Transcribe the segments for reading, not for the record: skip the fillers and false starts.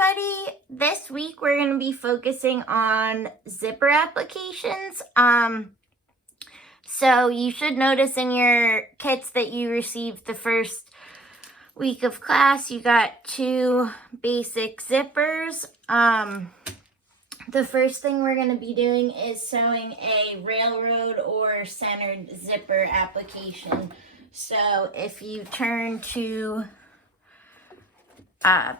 everybody. This week we're going to be focusing on zipper applications. So you should notice in your kits that you received the first week of class, you got 2 basic zippers. The first thing we're going to be doing is sewing a railroad or centered zipper application. So if you turn to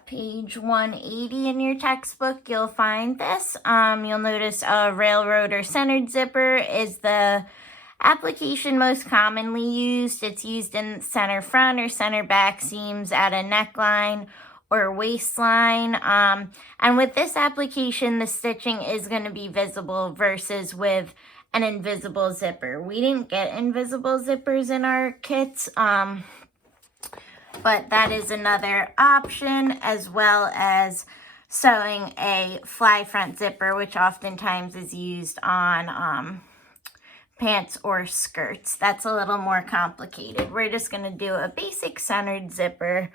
page 180 in your textbook, you'll find this. You'll notice a railroad or centered zipper is the application most commonly used. It's used in center front or center back seams at a neckline or waistline. And with this application, the stitching is going to be visible versus with an invisible zipper. We didn't get invisible zippers in our kits, but that is another option, as well as sewing a fly front zipper, which oftentimes is used on pants or skirts. That's a little more complicated. We're just going to do a basic centered zipper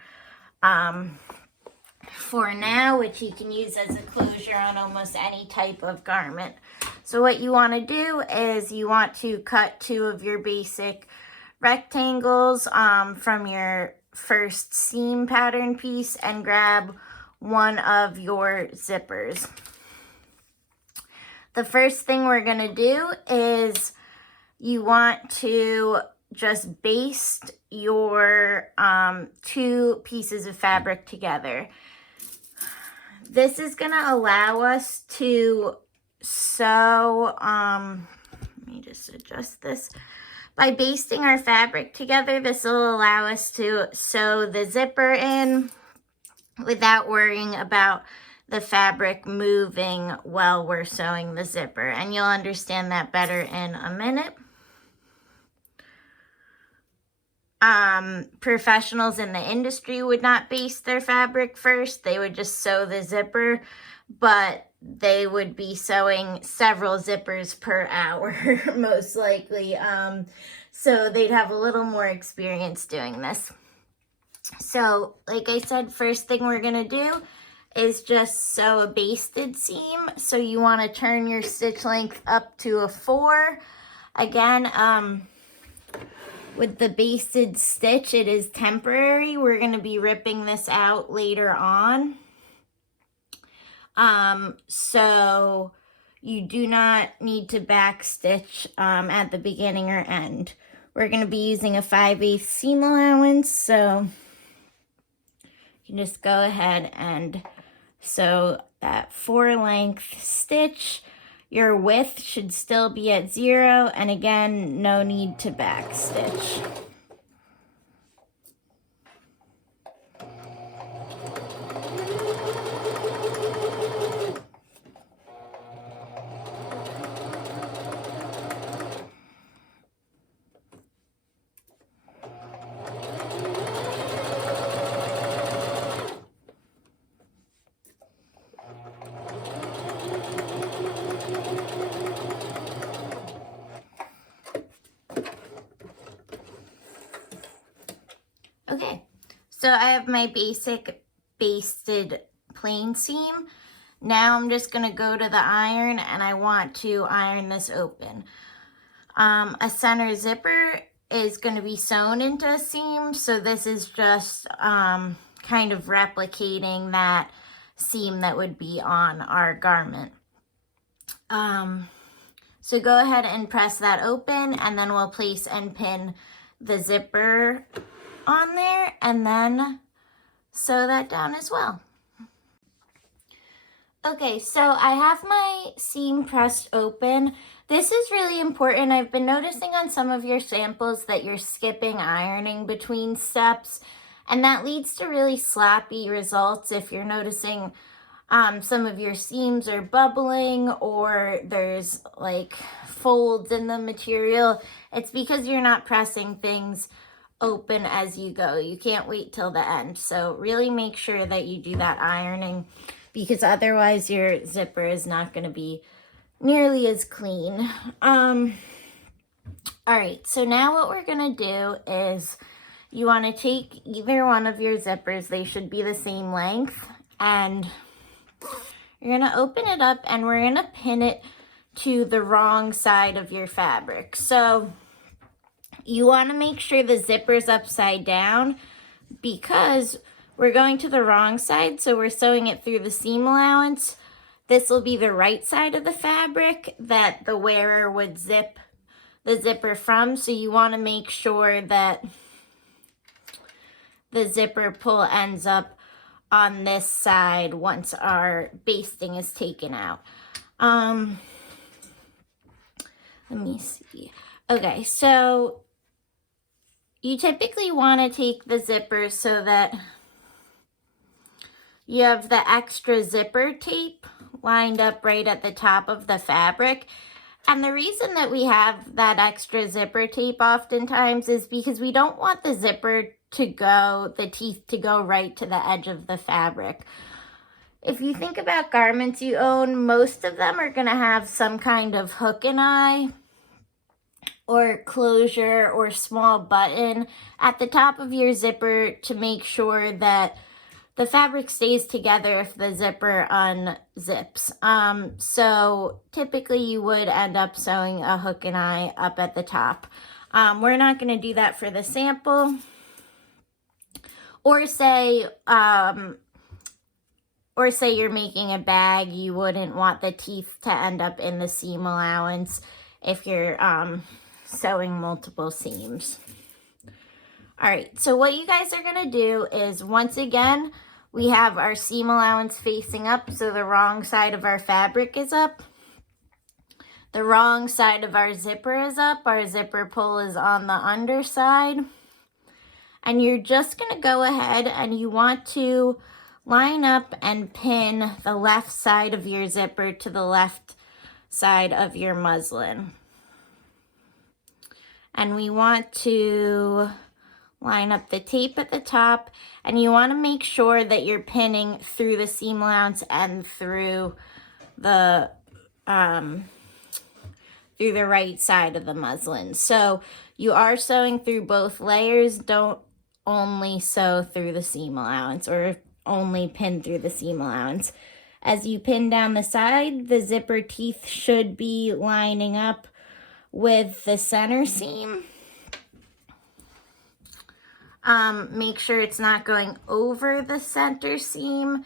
for now, which you can use as a closure on almost any type of garment. So what you want to do is you want to cut 2 of your basic rectangles from your first seam pattern piece and grab 1 of your zippers. The first thing we're going to do is you want to just baste your 2 pieces of fabric together. This is going to allow us to sew, let me just adjust this. By basting our fabric together, this will allow us to sew the zipper in without worrying about the fabric moving while we're sewing the zipper. And you'll understand that better in a minute. Professionals in the industry would not baste their fabric first. They would just sew the zipper, but they would be sewing several zippers per hour, most likely. So they'd have a little more experience doing this. So, like I said, first thing we're going to do is just sew a basted seam. So you want to turn your stitch length up to a 4. Again, with the basted stitch, it is temporary. We're going to be ripping this out later on. So you do not need to back stitch at the beginning or end. We're going to be using a 5/8 seam allowance, so you can just go ahead and sew that 4 length stitch. Your width should still be at 0, and again, no need to back stitch. Okay, so I have my basic basted plain seam. Now I'm just going to go to the iron and I want to iron this open. A center zipper is going to be sewn into a seam, so this is just kind of replicating that seam that would be on our garment. So go ahead and press that open, and then we'll place and pin the zipper on there and then sew that down as well. Okay, so I have my seam pressed open. This is really important. I've been noticing on some of your samples that you're skipping ironing between steps, and that leads to really sloppy results. If you're noticing some of your seams are bubbling or there's like folds in the material, it's because you're not pressing things open as you go. You can't wait till the end. So really make sure that you do that ironing, because otherwise your zipper is not going to be nearly as clean. All right, so now what we're going to do is you want to take either one of your zippers, they should be the same length, and You're gonna open it up and we're gonna pin it to the wrong side of your fabric. So you wanna make sure the zipper's upside down because we're going to the wrong side, so we're sewing it through the seam allowance. This will be the right side of the fabric that the wearer would zip the zipper from, so you want to make sure that the zipper pull ends up on this side once our basting is taken out. Let me see. Okay, so you typically want to take the zipper so that you have the extra zipper tape lined up right at the top of the fabric. And the reason that we have that extra zipper tape oftentimes is because we don't want the zipper to go, the teeth to go right to the edge of the fabric. If you think about garments you own, most of them are going to have some kind of hook and eye or closure or small button at the top of your zipper to make sure that the fabric stays together if the zipper unzips. So typically you would end up sewing a hook and eye up at the top. We're not going to do that for the sample. Or say you're making a bag, you wouldn't want the teeth to end up in the seam allowance if you're sewing multiple seams. All right, so what you guys are gonna do is, once again, we have our seam allowance facing up, so the wrong side of our fabric is up. The wrong side of our zipper is up. Our zipper pull is on the underside. And you're just gonna go ahead and you want to line up and pin the left side of your zipper to the left side of your muslin. And we want to line up the tape at the top, and you want to make sure that you're pinning through the seam allowance and through the right side of the muslin. So you are sewing through both layers. Don't only sew through the seam allowance or only pin through the seam allowance. As you pin down the side, the zipper teeth should be lining up with the center seam. Make sure it's not going over the center seam,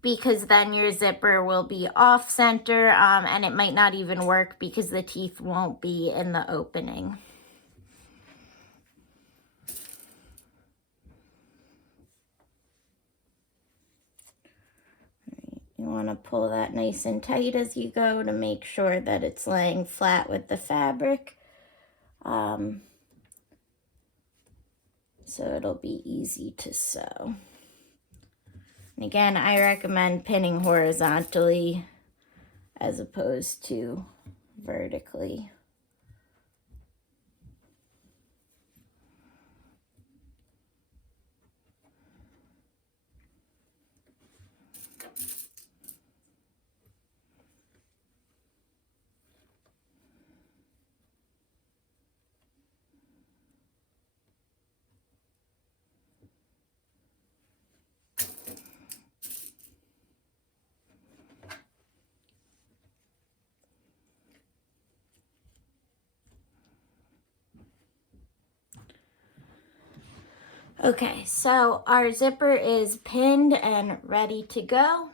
because then your zipper will be off center, and it might not even work because the teeth won't be in the opening. You want to pull that nice and tight as you go to make sure that it's laying flat with the fabric. So it'll be easy to sew. And again, I recommend pinning horizontally as opposed to vertically. Okay, so our zipper is pinned and ready to go.